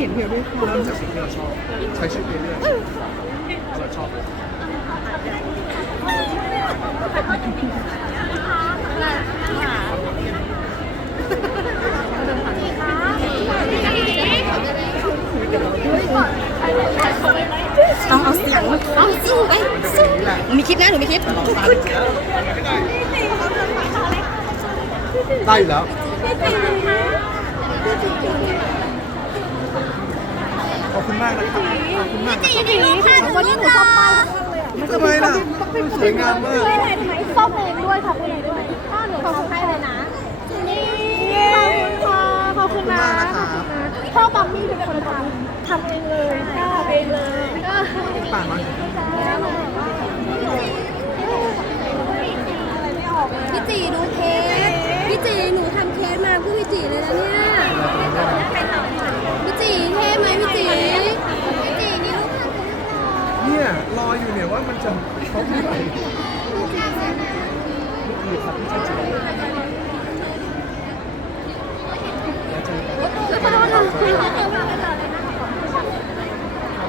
ห็นเพีด้วยค่ะใช้ชตื่อเรา้องเอาเสียงต้องสู้ไปมีคิดนะหนูมีคิดได้แล้วคุณมากนะครับขอบคุณมากนะครับทำไมล่ะสวยงามมากส้มเองด้วยค่ะคุณด้วยพ่อหนูทำให้เลยนะ นี่ขอบคมณค่ะขอบคุณนะขอบคุณนะพ่อปั๊มมี่เป็นคนทำ ทำเองเลยใช่ทำเองเลยาก็ป่านมาพี่จี ดูเค้กพี่จี หนูทำเค้กมาเพื่อพี่จีเลยนะเนี่ยนี่ยรออยู่เนี่ยว่ามันจะเขาไม่ไหวไม่ดาครไม่ใชงแล้วจะว